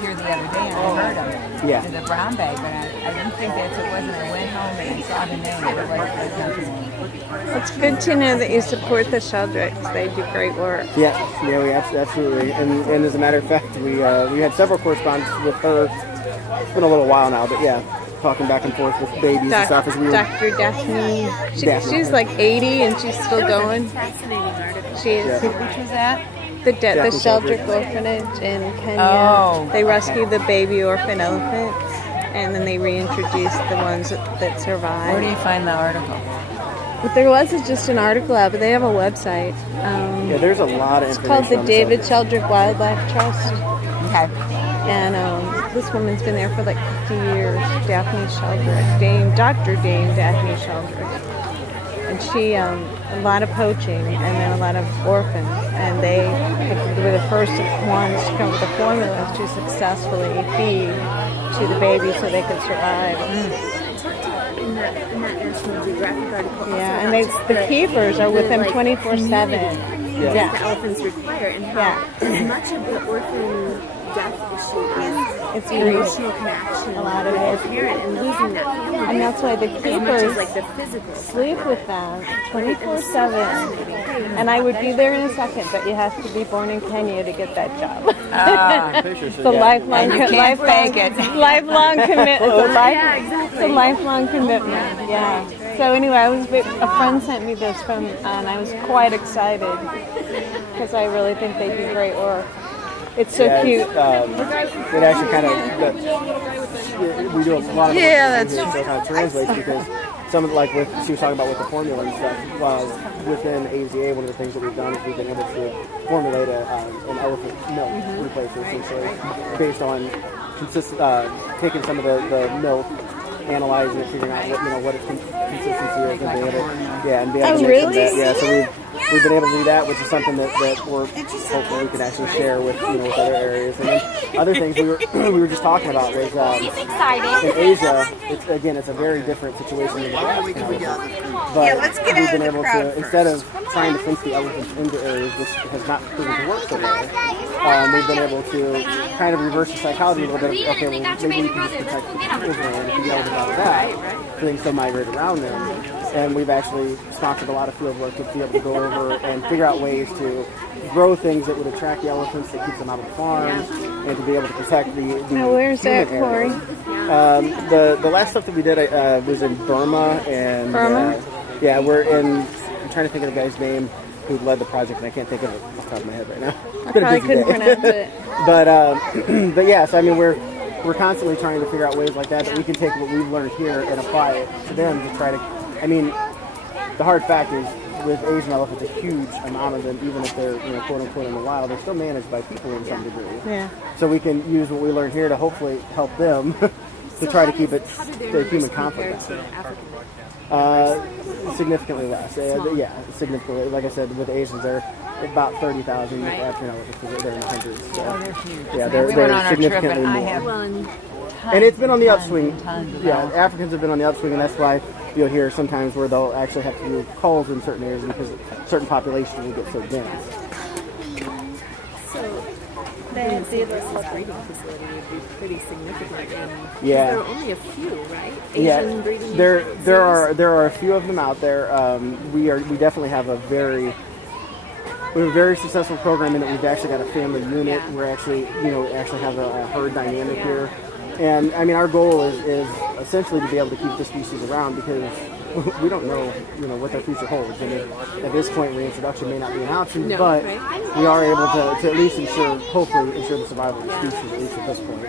here the other day and I heard them. Yeah. The brown bag, but I didn't think that's what it was. And I went home and I saw the name. It was the company. It's good to know that you support the Sheldricks. They do great work. Yeah, we absolutely. And as a matter of fact, we had several correspondence with her. It's been a little while now, but yeah, talking back and forth with babies and stuff as we were. Dr. Daphne. She's like 80 and she's still going. Fascinating article. She is. Which was that? The Sheldrick Orphanage in Kenya. Oh, they rescued the baby orphan elephants, and then they reintroduced the ones that survived. Where do you find the article? What there was is just an article out, but they have a website. Yeah, there's a lot of It's information. called the David Sheldrick Wildlife Trust. Okay. And this woman's been there for like 50 years, Daphne Sheldrick, Dr. Dame Daphne Sheldrick. And she, a lot of poaching and then a lot of orphans. And they were the first ones to come up with a formula to successfully feed to the baby so they could survive. In that National Geographic article. Yeah, and the keepers are with them 24/7. Yeah. The elephants require, and how as much of the orphan death issue is It's the emotional connection, a lot of it. with the parent and losing that family. And that's why the as much as keepers like the physical sleep with them 24/7. And I would be there in a second, but you have to be born in Kenya to get that job. The lifelong, And you can't fake it. lifelong commitment. It's a lifelong commitment. Yeah. So anyway, a friend sent me this and I was quite excited because I really think they do great work. It's so cute. It actually kind of we do a lot of that's so it kind of translates because some of like she was talking about with the formula and stuff. Within AZA, one of the things that we've done is we've been able to formulate an elephant milk replacer essentially based on taking some of the milk, analyzing it, figuring out what its consistency is, and being able to make some of that. Yeah, so we've been able to do that, which is something that we're hopefully we can actually share with with other areas. And then other things we were just talking about was in Asia. It's a very different situation than the West. But we've been able to, instead of trying to fence the elephants into areas, which has not proven to work so well, we've been able to kind of reverse the psychology a little bit. Okay, well, maybe we can just protect the people's land and be able to do that. Things still migrate around them. And we've actually sponsored a lot of field work to be able to go over and figure out ways to grow things that would attract the elephants, that keeps them out of the farms, and to be able to protect the Now, where's that, Corey? The last stuff that we did was in Burma. And I'm trying to think of the guy's name who led the project, and I can't think of it off the top of my head right now. I probably couldn't pronounce it. But yeah, so I mean, we're constantly trying to figure out ways like that we can take what we've learned here and apply it to them to try to. I mean, the hard fact is, with Asian elephants, a huge amount of them, even if they're quote unquote in the wild, they're still managed by people in some degree. Yeah. So we can use what we learn here to hopefully help them to try to keep the human conflict down. Significantly less. Significantly. Like I said, with Asians, they're about 30,000. With African elephants, they're in the hundreds. So, They're huge. yeah, they're significantly more. And it's been on the upswing. Yeah, Africans have been on the upswing, and that's why you'll hear sometimes where they'll actually have to do culls in certain areas because certain populations will get so dense. So the Theodosius breeding facility would be pretty significant. Yeah. There are only a few, right? Asian breeding. There are a few of them out there. We definitely have a very successful program in that we've actually got a family unit. We're actually have a herd dynamic here. And I mean, our goal is essentially to be able to keep the species around because we don't know, what their future holds. And at this point, reintroduction may not be an option, but we are able to at least hopefully ensure the survival of the species at least at this point.